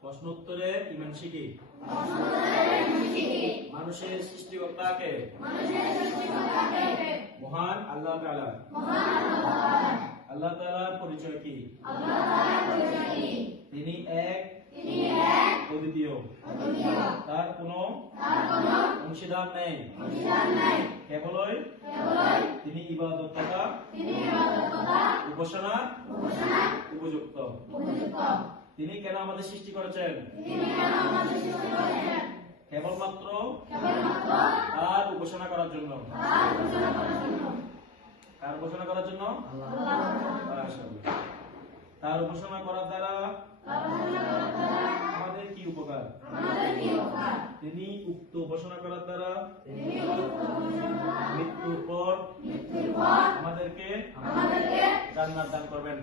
প্রশ্ন উত্তরে ইমান শিখি। মানুষের সৃষ্টিকর্তাকে। মহান আল্লাহ আল্লাহ তাআলার পরিচয় কি? তিনি এক অদ্বিতীয়। তার কোনো অংশীদার নেই। কেবলই তিনি ইবাদত তথা উপাসনা উপযুক্ত। তিনি কেন আমাদের সৃষ্টি করেছেন? কেবলমাত্র তার উপাসনা করার জন্য। তার উপাসনা করার জন্য। তার উপাসনা করার দ্বারা আমাদের কি উপকার? তিনি উক্ত উপাসনা করার দ্বারা মৃত্যুর পর আমাদেরকে জান্নাত দান করবেন।